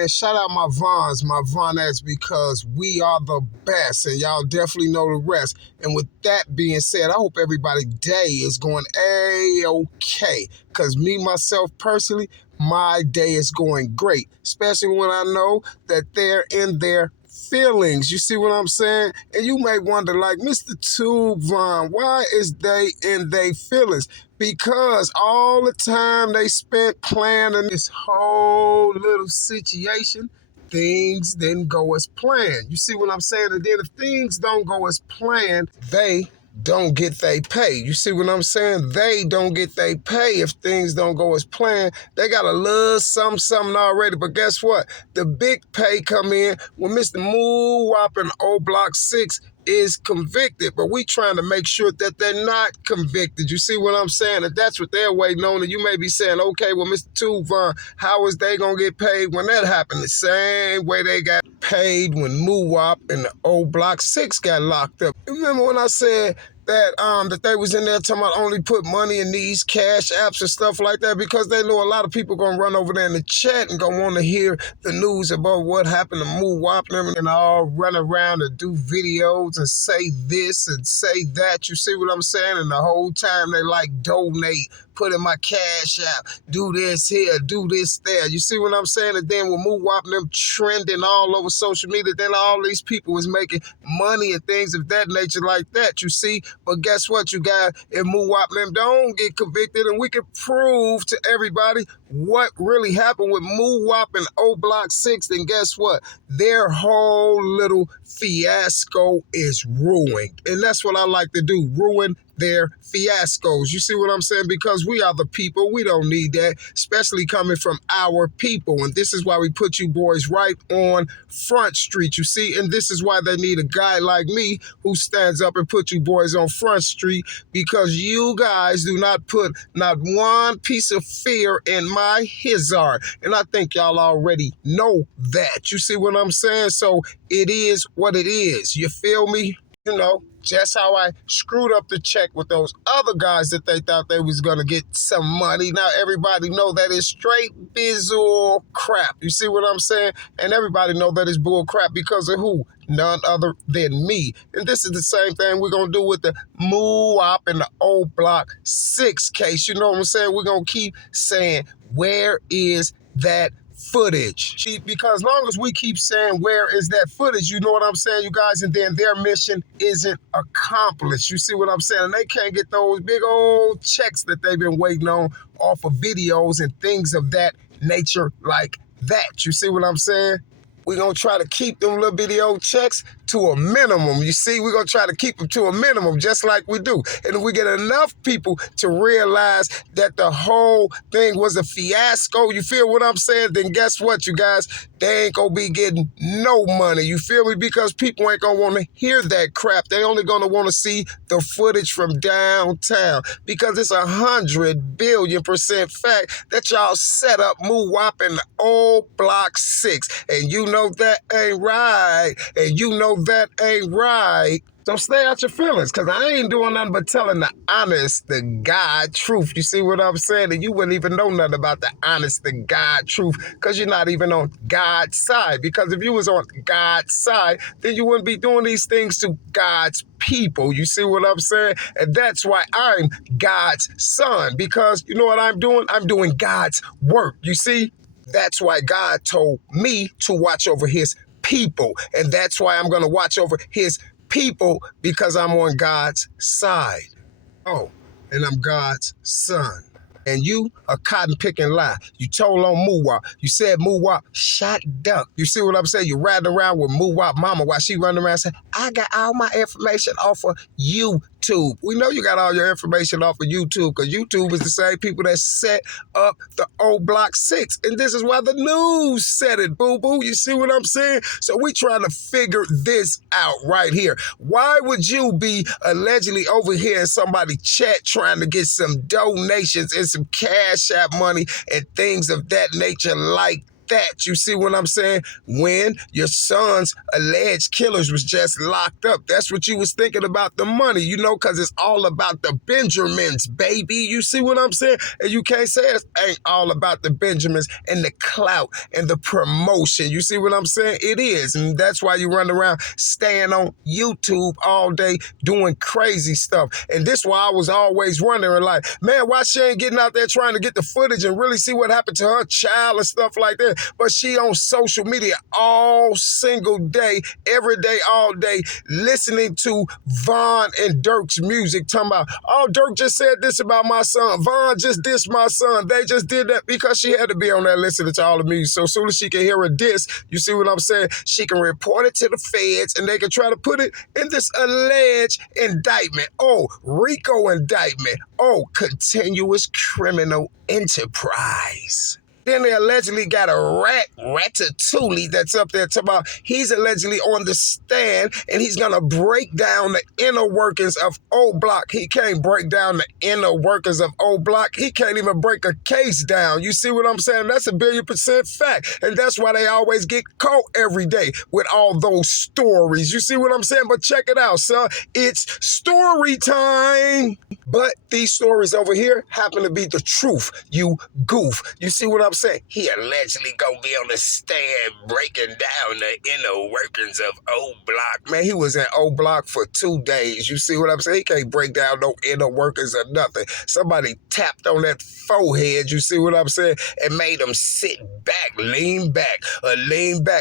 saying? Shout out my Vons, my Vonettes, because we are the best, and y'all definitely know the rest. And with that being said, I hope everybody's day is going A-okay, because me, myself, personally, my day is going great, especially when I know that they're in their feelings. You see what I'm saying? And you may wonder, like, Mr. Tube Von, why is they in their feelings? Because all the time they spent planning this whole little situation, things didn't go as planned. You see what I'm saying? And then if things don't go as planned, they don't get they pay. You see what I'm saying? They don't get they pay if things don't go as planned. They got a little something already, but guess what? The big pay come in when Mr. Moo Whopping Old Block 6 is convicted, but we trying to make sure that they're not convicted. You see what I'm saying? If that's what they're waiting on, and you may be saying, okay, well, Mr. Tuvon, how is they going to get paid when that happened? The same way they got paid when Moo and the Old Block 6 got locked up. Remember when I said that they was in there talking about only put money in these cash apps and stuff like that, because they know a lot of people gonna run over there in the chat and gonna want to hear the news about what happened to Moo and all run around and do videos and say this and say that. You see what I'm saying? And the whole time they like donate, put in my cash app, do this here, do this there. You see what I'm saying? And then with Moo and them trending all over social media, then all these people was making money and things of that nature like that, you see? But guess what, you guys? If Moo and them don't get convicted, and we can prove to everybody what really happened with Moo and O Block 6, then guess what? Their whole little fiasco is ruined. And that's what I like to do, ruin their fiascos. You see what I'm saying? Because we are the people. We don't need that, especially coming from our people. And this is why we put you boys right on Front Street, you see? And this is why they need a guy like me who stands up and put you boys on Front Street, because you guys do not put not one piece of fear in my hizard. And I think y'all already know that. You see what I'm saying? So it is what it is. You feel me? You know, just how I screwed up the check with those other guys that they thought they was going to get some money. Now everybody know that is straight bizzle crap. You see what I'm saying? And everybody know that is bull crap because of who? None other than me. And this is the same thing we're going to do with the Moo and the Old Block 6 case. You know what I'm saying? We're going to keep saying, where is that footage? Because long as we keep saying, where is that footage, you know what I'm saying, you guys, and then their mission isn't accomplished. You see what I'm saying? And they can't get those big old checks that they've been waiting on off of videos and things of that nature like that. You see what I'm saying? We're going to try to keep them little video checks to a minimum. You see, we're going to try to keep them to a minimum, just like we do. And if we get enough people to realize that the whole thing was a fiasco, you feel what I'm saying, then guess what, you guys? They ain't going to be getting no money. You feel me? Because people ain't going to want to hear that crap. They only going to want to see the footage from downtown, because it's 100 billion% fact that y'all set up Moo and the Old Block 6. And you know that ain't right. And you know that ain't right. So stay out your feelings, because I ain't doing nothing but telling the honest to God truth. You see what I'm saying? And you wouldn't even know nothing about the honest to God truth, because you're not even on God's side. Because if you was on God's side, then you wouldn't be doing these things to God's people. You see what I'm saying? And that's why I'm God's son, because you know what I'm doing? I'm doing God's work. You see? That's why God told me to watch over his people. And that's why I'm going to watch over his people, because I'm on God's side. Oh, and I'm God's son. And you a cotton picking lie. You told on Moo. You said Moo shot duck. You see what I'm saying? You riding around with Moo mama while she running around saying, I got all my information off of YouTube. We know you got all your information off of YouTube, because YouTube is the same people that set up the Old Block 6. And this is why the news said it, boo-boo. You see what I'm saying? So we trying to figure this out right here. Why would you be allegedly over here in somebody's chat trying to get some donations and some cash app money and things of that nature like that. You see what I'm saying? When your son's alleged killers was just locked up, that's what you was thinking about, the money, you know, because it's all about the Benjamins, baby. You see what I'm saying? And you can't say it ain't all about the Benjamins and the clout and the promotion. You see what I'm saying? It is. And that's why you run around staying on YouTube all day doing crazy stuff. And this why I was always wondering, like, man, why she ain't getting out there trying to get the footage and really see what happened to her child and stuff like that. But she on social media all single day, every day, all day, listening to Von and Dirk's music, talking about, oh, Dirk just said this about my son. Von just dissed my son. They just did that because she had to be on there listening to all the music. So as soon as she can hear a diss, you see what I'm saying? She can report it to the feds and they can try to put it in this alleged indictment. Oh, RICO indictment. Oh, continuous criminal enterprise. Then they allegedly got a Ratatouille that's up there talking about he's allegedly on the stand and he's going to break down the inner workings of O Block. He can't break down the inner workings of O Block. He can't even break a case down. You see what I'm saying? That's a 1,000,000% fact. And that's why they always get caught every day with all those stories. You see what I'm saying? But check it out, son. It's story time. But these stories over here happen to be the truth, you goof. You see what I'm saying? He allegedly gonna be on the stand breaking down the inner workings of O Block. Man, he was in O Block for 2 days. You see what I'm saying? He can't break down no inner workings or nothing. Somebody tapped on that forehead, you see what I'm saying, and made him sit back, lean back,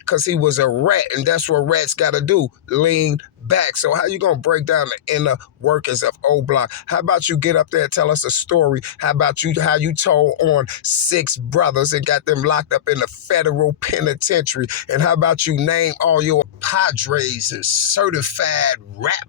because he was a rat, and that's what rats gotta do, lean back. So how you gonna break down the inner workings of O Block? How about you get up there and tell us a story? How about how you told on 6 brothers and got them locked up in the federal penitentiary? And how about you name all your padres and certified rat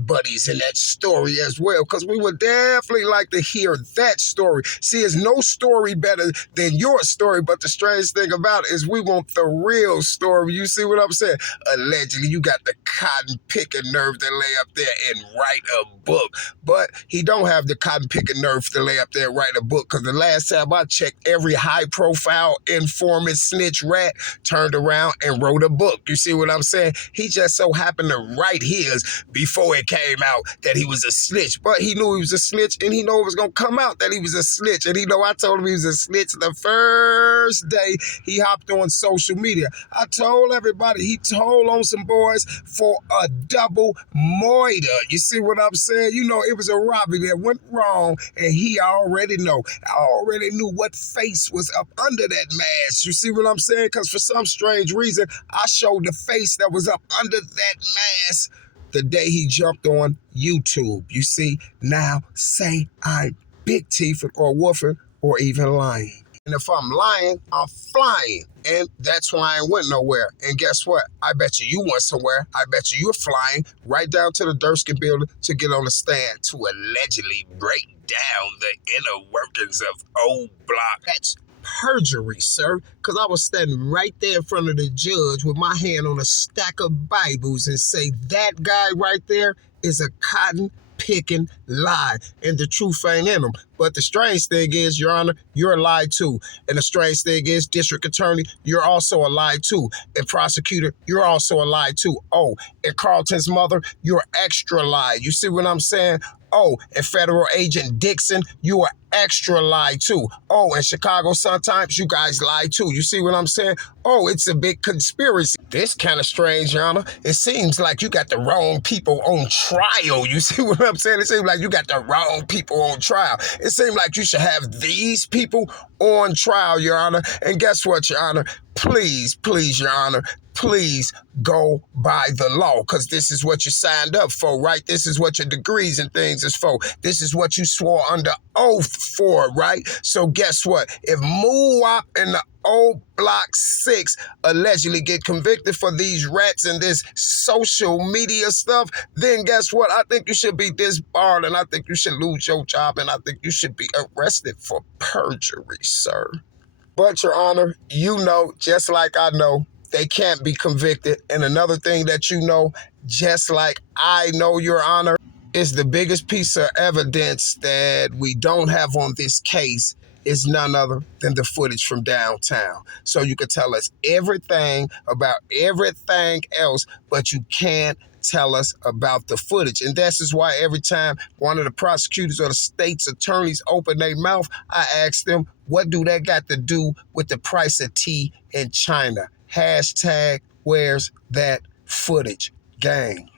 buddies in that story as well, because we would definitely like to hear that story. See, there's no story better than your story, but the strange thing about it is we want the real story. You see what I'm saying? Allegedly, you got the cotton picking nerve to lay up there and write a book, but he don't have the cotton picking nerve to lay up there and write a book, because the last time I checked, every high profile informant snitch rat turned around and wrote a book. You see what I'm saying? He just so happened to write his before it came out that he was a snitch. But he knew he was a snitch, and he knew it was going to come out that he was a snitch. And he know I told him he was a snitch the first day he hopped on social media. I told everybody he told on some boys for a double murder. You see what I'm saying? You know, it was a robbery that went wrong, and he already know. I already knew what face was up under that mask. You see what I'm saying? Because for some strange reason, I showed the face that was up under that mask the day he jumped on YouTube. You see, now say I'm big teething or woofing or even lying. And if I'm lying, I'm flying. And that's why I ain't went nowhere. And guess what? I bet you went somewhere. I bet you're flying right down to the Durskin building to get on the stand to allegedly break down the inner workings of O Block. That's perjury, sir, because I was standing right there in front of the judge with my hand on a stack of Bibles and say that guy right there is a cotton picking lie, and the truth ain't in him. But the strange thing is, Your Honor, you're a lie too. And the strange thing is, District Attorney, you're also a lie too. And Prosecutor, you're also a lie too. Oh, and Carlton's mother, you're extra lie. You see what I'm saying? Oh, and Federal Agent Dixon, you are extra lie too. Oh, and Chicago Sun-Times, you guys lie too. You see what I'm saying? Oh, it's a big conspiracy. This kind of strange, Your Honor. It seems like you got the wrong people on trial. You see what I'm saying? It seems like you got the wrong people on trial. It seems like you should have these people on trial, Your Honor. And guess what, Your Honor? Please, Your Honor, please go by the law, because this is what you signed up for, right? This is what your degrees and things is for. This is what you swore under oath for, right? So guess what? If Moowop and the O Block 6 allegedly get convicted for these rats and this social media stuff, then guess what? I think you should be disbarred, and I think you should lose your job, and I think you should be arrested for perjury, sir. But, Your Honor, you know, just like I know, they can't be convicted. And another thing that you know, just like I know, Your Honor, is the biggest piece of evidence that we don't have on this case is none other than the footage from downtown. So you can tell us everything about everything else, but you can't tell us about the footage. And this is why every time one of the prosecutors or the state's attorneys open their mouth, I ask them, what do that got to do with the price of tea in China? Hashtag, where's that footage? Gang.